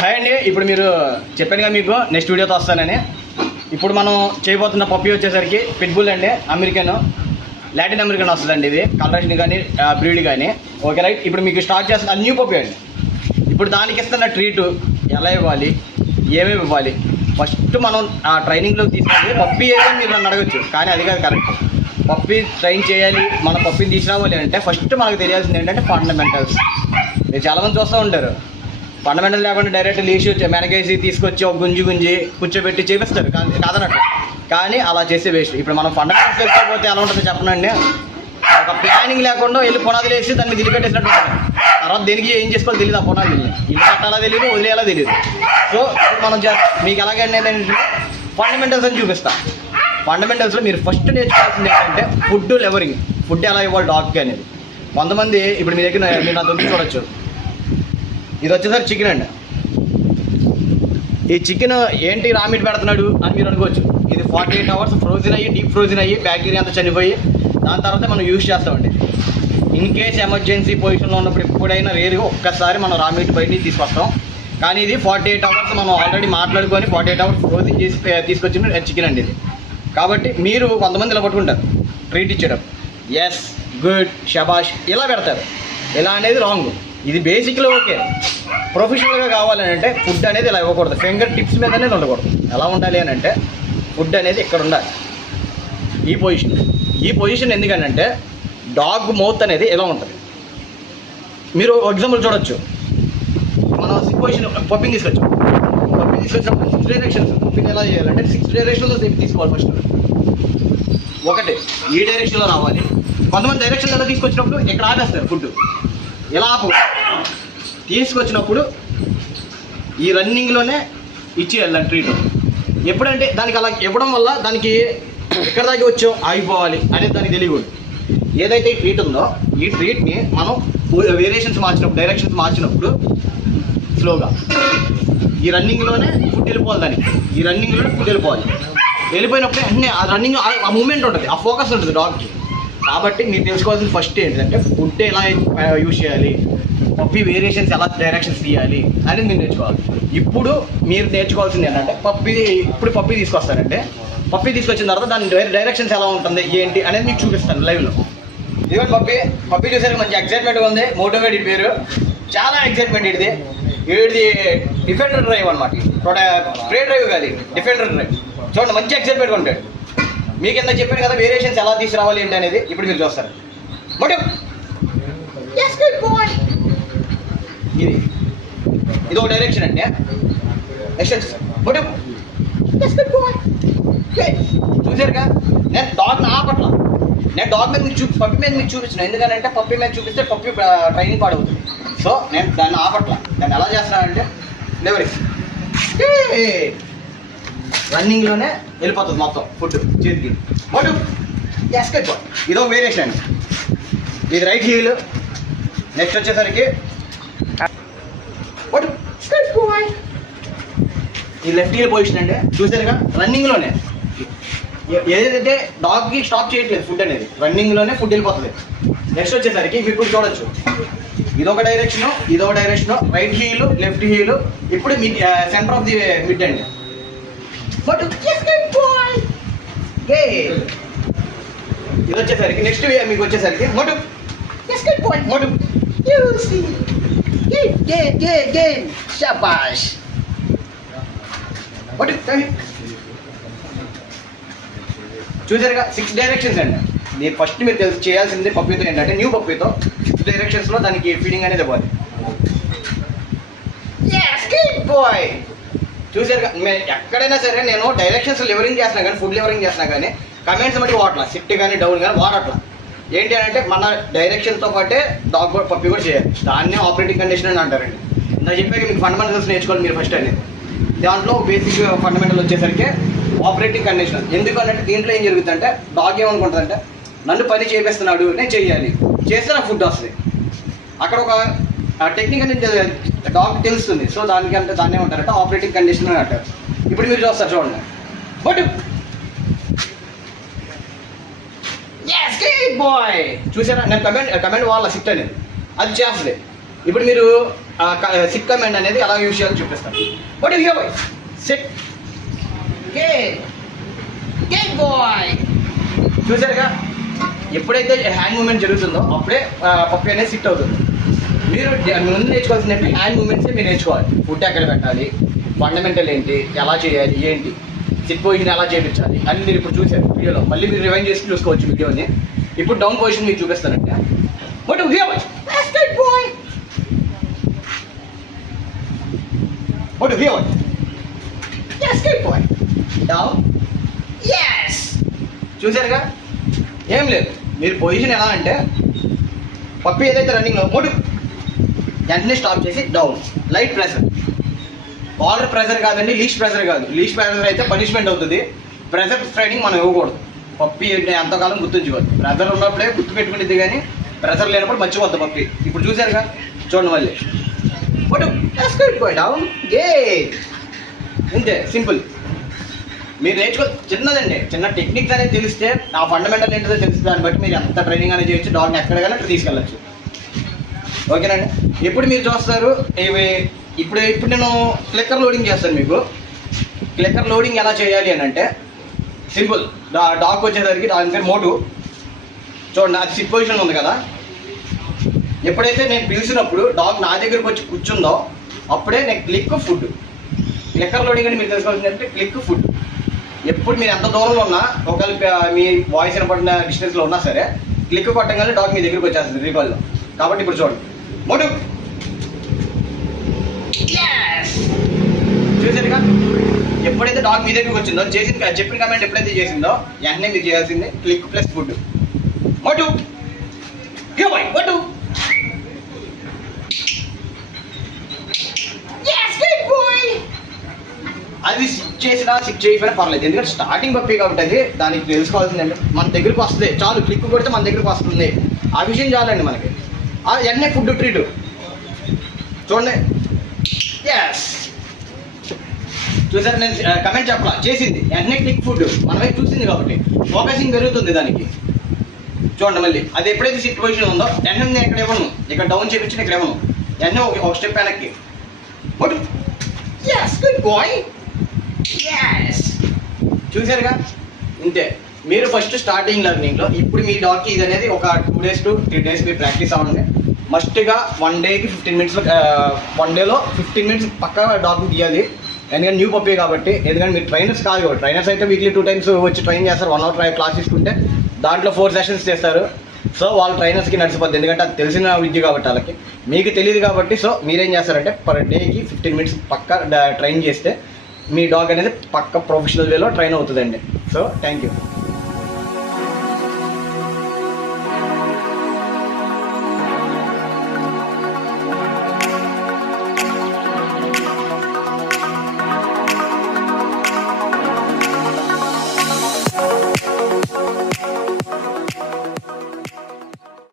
Hi అండి. ఇప్పుడు మీరు చెప్పాను కదా మీకు నెక్స్ట్ వీడియోతో వస్తానని. ఇప్పుడు మనం చేయబోతున్న పప్పీ వచ్చేసరికి పిట్బుల్ అండి, అమెరికన్, లాటిన్ అమెరికన్ వస్తుందండి. ఇది కలరేషన్ కానీ బ్రీడ్ కానీ. Okay right. ఇప్పుడు మీకు స్టార్ట్ చేస్తున్న న్యూ పప్పీ అండి. ఇప్పుడు దానికి ఇస్తున్న ట్రీటు ఎలా ఇవ్వాలి, ఏమేమి ఇవ్వాలి, ఫస్ట్ మనం ఆ ట్రైనింగ్లోకి తీసుకెళ్ళి పప్పీ ఏదో మీరు నన్ను అడగచ్చు, కానీ అది కాదు కరెక్ట్. పప్పీ ట్రైన్ చేయాలి, మన పప్పీని తీసుకురావాలి అంటే ఫస్ట్ మనకు తెలియాల్సింది ఏంటంటే ఫండమెంటల్స్. మీరు చాలామంది చూస్తూ ఉంటారు, ఫండమెంటల్ లేకుండా డైరెక్ట్ లీష్ మెనకేసి తీసుకొచ్చి ఒక గుంజి కూర్చోబెట్టి చేపిస్తారు, కాదన్నట్టు. కానీ అలా చేస్తే వేస్ట్. ఇప్పుడు మనం ఫండమెంటల్స్ తెలియకపోతే ఎలా ఉంటుంది చెప్పనండి. ఒక ప్లానింగ్ లేకుండా వెళ్ళి పునాదులు వేసి దాన్ని వదిలిపెట్టేసినట్టు ఉంటుంది. తర్వాత దేనికి ఏం చేసుకోవాలో తెలియదు. ఆ పునాదులు ఇల్లు కట్టాలా తెలియదు, వదిలేయాలా తెలియదు. సో మనం మీకు ఎలాగ అనేది ఫండమెంటల్స్ అని చూపిస్తాం. ఫండమెంటల్స్లో మీరు ఫస్ట్ నేర్చుకోవాల్సింది ఏంటంటే ఫుడ్ లెవరింగ్. ఫుడ్ ఎలా ఇవ్వాలి డాగ్కి అనేది. కొంతమంది ఇప్పుడు మీ దగ్గర మీరు నా దొరికి చూడొచ్చు. ఇది వచ్చేసరికి చికెన్ అండి. ఈ చికెన్ ఏంటి రా మీట్ పెడుతున్నాడు అని మీరు అనుకోవచ్చు. ఇది 48 hours ఫ్రోజన్ అయ్యి, డీప్ ఫ్రోజన్ అయ్యి, బ్యాక్టీరియా అంతా చనిపోయి దాని తర్వాత మనం యూజ్ చేస్తామండి. ఇన్ కేస్ ఎమర్జెన్సీ పొజిషన్లో ఉన్నప్పుడు ఎప్పుడైనా రేరుగా ఒక్కసారి మనం రా మీట్ బయటికి తీసుకొస్తాం. కానీ ఇది 48 hours మనం ఆల్రెడీ మాట్లాడుకొని 48 hours ఫ్రోజన్ చేసి తీసుకొచ్చిన చికెన్ అండి ఇది. కాబట్టి మీరు కొంతమంది ఇలా పట్టుకుంటారు ట్రీట్ ఇచ్చేటప్పుడు, ఎస్ గుడ్ షబాష్ ఇలా పెడతారు. ఇలా అనేది రాంగ్. ఇది బేసిక్లో ఓకే. ప్రొఫెషనల్గా కావాలని అంటే ఫుడ్ అనేది ఇలా ఇవ్వకూడదు. ఫింగర్ టిప్స్ మీద అనేది ఉండకూడదు. ఎలా ఉండాలి అని అంటే ఫుడ్ అనేది ఇక్కడ ఉండాలి. ఈ పొజిషన్ ఎందుకనంటే డాగ్ మౌత్ అనేది ఎలా ఉంటుంది. మీరు ఎగ్జాంపుల్ చూడొచ్చు. మనం పొజిషన్ పప్పింగ్ తీసుకొచ్చినప్పుడు 6 డైరెక్షన్స్ పప్పింగ్ ఎలా చేయాలంటే 6 డైరెక్షన్లో తీసుకోవాలి. ఫస్ట్ ఒకటి ఈ డైరెక్షన్లో రావాలి. కొంతమంది డైరెక్షన్లో ఎలా తీసుకొచ్చినప్పుడు ఇక్కడ ఆపేస్తారు ఫుడ్. ఎలా తీసుకొచ్చినప్పుడు ఈ రన్నింగ్లోనే ఇచ్చేయాలి దాని ట్రీట్. ఎప్పుడంటే దానికి అలా ఇవ్వడం వల్ల దానికి ఎక్కడ దాకా వచ్చో ఆగిపోవాలి అనేది దానికి తెలియకూడదు. ఏదైతే ఈ ట్రీట్ ఉందో ఈ ట్రీట్ని మనం వేరియేషన్స్ మార్చినప్పుడు, డైరెక్షన్స్ మార్చినప్పుడు స్లోగా ఈ రన్నింగ్లోనే ఫుడ్ వెళ్ళిపోవాలి. దానికి ఈ రన్నింగ్లోనే ఫుడ్ వెళ్ళిపోయినప్పుడే అన్నీ ఆ రన్నింగ్ ఆ మూమెంట్ ఉంటుంది, ఆ ఫోకస్ ఉంటుంది డాగ్కి. కాబట్టి మీరు తెలుసుకోవాల్సింది ఫస్ట్ ఏంటంటే ఫుడ్ ఎలా యూజ్ చేయాలి, పప్పీ వేరియేషన్స్ ఎలా డైరెక్షన్స్ తీయాలి అనేది మీరు నేర్చుకోవాలి. ఇప్పుడు మీరు నేర్చుకోవాల్సింది ఏంటంటే పప్పీ తీసుకొస్తారంటే పప్పీ తీసుకొచ్చిన తర్వాత దాని డైరెక్షన్స్ ఎలా ఉంటుంది ఏంటి అనేది మీకు చూపిస్తాను లైవ్లో. ఇదిగోండి పప్పీ చూసారు, మంచి ఎక్సైట్మెంట్గా ఉంది. మోటోవేట్ ఇది పేరు, చాలా ఎక్సైట్మెంట్. వీడిది డిఫెండర్ డ్రైవ్ అనమాట. స్ప్రే డ్రైవ్ కాదు, డిఫెండర్ డ్రైవ్. చూడండి మంచి ఎక్సైట్మెంట్గా ఉంటాడు. మీకు ఎంత చెప్పాను కదా వేరియేషన్స్ ఎలా తీసుకురావాలి ఏంటి అనేది ఇప్పుడు మీరు చూస్తారు. ఇది ఒక డైరెక్షన్ అండి. నెక్స్ట్ చూసారుగా, నేను డాగ్ ఆపట్ల. నేను డాగ్ మీద మీకు పప్పి మీద మీకు చూపించిన. ఎందుకంటే పప్పి మీద చూపిస్తే పప్పి ట్రైనింగ్ పాడవుతుంది. సో నేను దాన్ని ఆపట్ల. దాన్ని ఎలా చేస్తున్నానంటే డెలివరీ రన్నింగ్లోనే వెళ్ళిపోతుంది మొత్తం ఫుడ్ చేతికి. ఇదో వేరియేషన్ అండి. ఇది రైట్ హీల్. నెక్స్ట్ వచ్చేసరికి ఇది లెఫ్ట్ హీల్ పొజిషన్ అండి. చూసారుగా రన్నింగ్లోనే ఏదైతే డాగ్కి స్టాప్ చేయట్లేదు ఫుడ్ అనేది, రన్నింగ్లోనే ఫుడ్ వెళ్ళిపోతుంది. నెక్స్ట్ వచ్చేసరికి మీరు ఇప్పుడు చూడొచ్చు. ఇదొక డైరెక్షను, రైట్ హీలు, లెఫ్ట్ హీలు. ఇప్పుడు సెంటర్ ఆఫ్ ది మిడ్ అండి. ఇది వచ్చేసరికి నెక్స్ట్ మీకు వచ్చేసరికి చూసారుగా 6 డైరెక్షన్స్ అండి. మీరు ఫస్ట్ మీరు చేయాల్సింది పప్పీతో ఏంటంటే న్యూ పప్పీతో 6 డైరెక్షన్స్లో దానికి ఫీడింగ్ అనేది ఇవ్వాలి. చూసారుగా, ఎక్కడైనా సరే నేను డైరెక్షన్స్ లెవరింగ్ చేస్తున్నా కానీ, ఫుడ్ లెవరింగ్ చేస్తున్నా కానీ కమెంట్స్ బట్టి వాడట్లా, సిఫ్ట్ కానీ డౌన్ కానీ వాడట్లా. ఏంటి అంటే మన డైరెక్షన్తో పాటే డాగ్ పప్పీ కూడా చేయాలి. దాన్నే ఆపరేటింగ్ కండిషన్ అని అంటారండి. నేను చెప్పాక మీకు ఫండమెంటల్స్ నేర్చుకోవాలి మీరు ఫస్ట్ అనేది. దాంట్లో బేసిక్ ఫండమెంటల్ వచ్చేసరికి ఆపరేటింగ్ కండిషన్. ఎందుకంటే దీంట్లో ఏం జరుగుతుందంటే డాగ్ ఏమనుకుంటుందంటే నన్ను పని చేపిస్తున్నాడు, నేను చేయాలి, చేస్తే నాకు ఫుడ్ వస్తుంది. అక్కడ ఒక టెక్నిక్ అనేది డాగ్ తెలుస్తుంది. సో దానికంటే దాన్ని ఏమంటారంటే ఆపరేటింగ్ కండిషన్ అని అంటారు. ఇప్పుడు మీరు చూస్తారు చూడండి. బాయ్ చూసారా, నేను కమెంట్ వాళ్ళ సిట్ అనేది అది చేస్తుంది. ఇప్పుడు మీరు సిట్ కమాండ్ అనేది ఎలా యూజ్ చేయాలో చూపిస్తాను. What you hear boy sit boy. చూసారుగా, ఎప్పుడైతే హ్యాండ్ మూమెంట్ జరుగుతుందో అప్పుడే పప్పి అనేది సిట్ అవుతుంది. మీరు ముందు నేర్చుకోవాల్సింది ఏంటి, హ్యాండ్ మూమెంట్సే మీరు నేర్చుకోవాలి. ఫుడ్ ఎక్కడ పెట్టాలి, ఫండమెంటల్ ఏంటి, ఎలా చేయాలి, ఏంటి సిట్ పొజిషన్ ఎలా చేయించాలి అని మీరు ఇప్పుడు చూసారు వీడియోలో. మళ్ళీ మీరు రివైండ్ చేసి చూసుకోవచ్చు వీడియోని. ఇప్పుడు డౌన్ పొజిషన్ మీకు చూపిస్తానంటే what you hear boy what do you want? Yes, good boy. Down. Yes. చూసారుగా, ఏం లేదు. మీరు పొజిషన్ ఎలా అంటే పప్పి ఏదైతే రన్నింగ్లో మొడు వెంటనే స్టాప్ చేసి down, light pressure. Collar pressure కాదండి, లీస్ట్ ప్రెషర్ కాదు. లీస్ట్ ప్రెషర్ అయితే పనిష్మెంట్ అవుతుంది. ప్రెషర్ ట్రైనింగ్ మనం ఇవ్వకూడదు. పప్పి ఎంతకాలం గుర్తుంచుకోవద్దు. ప్రెషర్ ఉన్నప్పుడే గుర్తు పెట్టుకునేది, కానీ ప్రెషర్ లేనప్పుడు మర్చిపోద్ది పప్పి. ఇప్పుడు చూసారుగా, చూడండి మళ్ళీ డౌన్. ఇంతే, సింపుల్. మీరు నేర్చుకో చిన్నదండి, చిన్న టెక్నిక్స్ అనేది తెలిస్తే, ఆ ఫండమెంటల్ ఏంటో తెలిస్తే దాన్ని బట్టి మీరు ఎంత ట్రైనింగ్ అనేది చేయొచ్చు, డాగ్ని ఎక్కడికైనా అక్కడ తీసుకెళ్ళచ్చు. ఓకేనండి. ఇప్పుడు మీరు చూస్తారు ఇవి. ఇప్పుడు నేను క్లిక్కర్ లోడింగ్ చేస్తాను మీకు. క్లిక్కర్ లోడింగ్ ఎలా చేయాలి అని అంటే సింపుల్. డాగ్ వచ్చేసరికి దాని పేరు మోటు. చూడండి, అది సిట్ పొజిషన్ ఉంది కదా. ఎప్పుడైతే నేను పిలిచినప్పుడు డాగ్ నా దగ్గరకు వచ్చి కూర్చుందో అప్పుడే నేను క్లిక్ ఫుడ్. క్లిక్కర్ లోడింగ్ అని మీరు తెలుసుకోవాల్సిందంటే క్లిక్ ఫుడ్. ఎప్పుడు మీరు ఎంత దూరంలో ఉన్నా, ఒకవేళ మీ వాయిస్ వినపడిన డిస్టెన్స్లో ఉన్నా సరే, క్లిక్ కొట్టగానే డాగ్ మీ దగ్గరికి వచ్చేస్తుంది రీకాల్లో. కాబట్టి ఇప్పుడు చూడండి, మోటు. చూసారుగా, ఎప్పుడైతే డాగ్ మీ దగ్గరికి వచ్చిందో, చెప్పిన కమెంట్ ఎప్పుడైతే చేసిందో వెంటనే మీరు చేయాల్సింది క్లిక్ ప్లస్ ఫుడ్. మోటు మోటు. అది సిక్ చేసినా సిక్ చేయకపోయినా పర్లేదు, ఎందుకంటే స్టార్టింగ్ పప్పి కాబట్టి అది దానికి తెలుసుకోవాల్సిందండి. మన దగ్గరికి వస్తుంది చాలు, క్లిక్ కొడితే మన దగ్గరికి వస్తుంది, ఆ విషయం చాలండి మనకి. వెంటనే ఫుడ్ ట్రీట్ చూడండి. ఎస్, చూసారు, నేను కమెంట్ చెప్పలా, చేసింది వెంటనే క్లిక్ ఫుడ్. మనమే చూసింది కాబట్టి ఫోకసింగ్ పెరుగుతుంది దానికి. చూడండి మళ్ళీ అది ఎప్పుడైతే సిట్ పొజిషన్ ఉందో వెంటనే నేను ఇక్కడ ఇవ్వను, ఇక్కడ డౌన్ చేయించి ఇక్కడ ఇవ్వను, వెంటనే ఒక స్టెప్ వెనక్కి. Good boy. చూసారుగా, ఇంతే. మీరు ఫస్ట్ స్టార్టింగ్ లెర్నింగ్లో ఇప్పుడు మీ డాగ్కి ఇది అనేది ఒక 2 days to 3 days మీరు ప్రాక్టీస్ అవ్వండి. మస్ట్గా 1 dayకి 15 minutes, 1 dayలో 15 minutes పక్కా డాగ్ని తీయాలి. ఎందుకంటే న్యూ పప్పీ కాబట్టి. ఎందుకంటే మీరు ట్రైనర్స్ కాదు కాబట్టి. ట్రైనర్స్ అయితే వీక్లీ 2 times వచ్చి ట్రైన్ చేస్తారు. 1 hour క్లాస్ తీసుకుంటే దాంట్లో 4 sessions చేస్తారు. సో వాళ్ళ ట్రైనర్స్కి నడిచిపోద్ది, ఎందుకంటే అది తెలిసిన విద్య కాబట్టి వాళ్ళకి. మీకు తెలియదు కాబట్టి సో మీరేం చేస్తారంటే పర్ డేకి 15 minutes పక్కా ట్రైన్ చేస్తే మీ డాగ్ అనేది పక్క ప్రొఫెషనల్ వేలో ట్రైన్ అవుతుందండి. So thank you.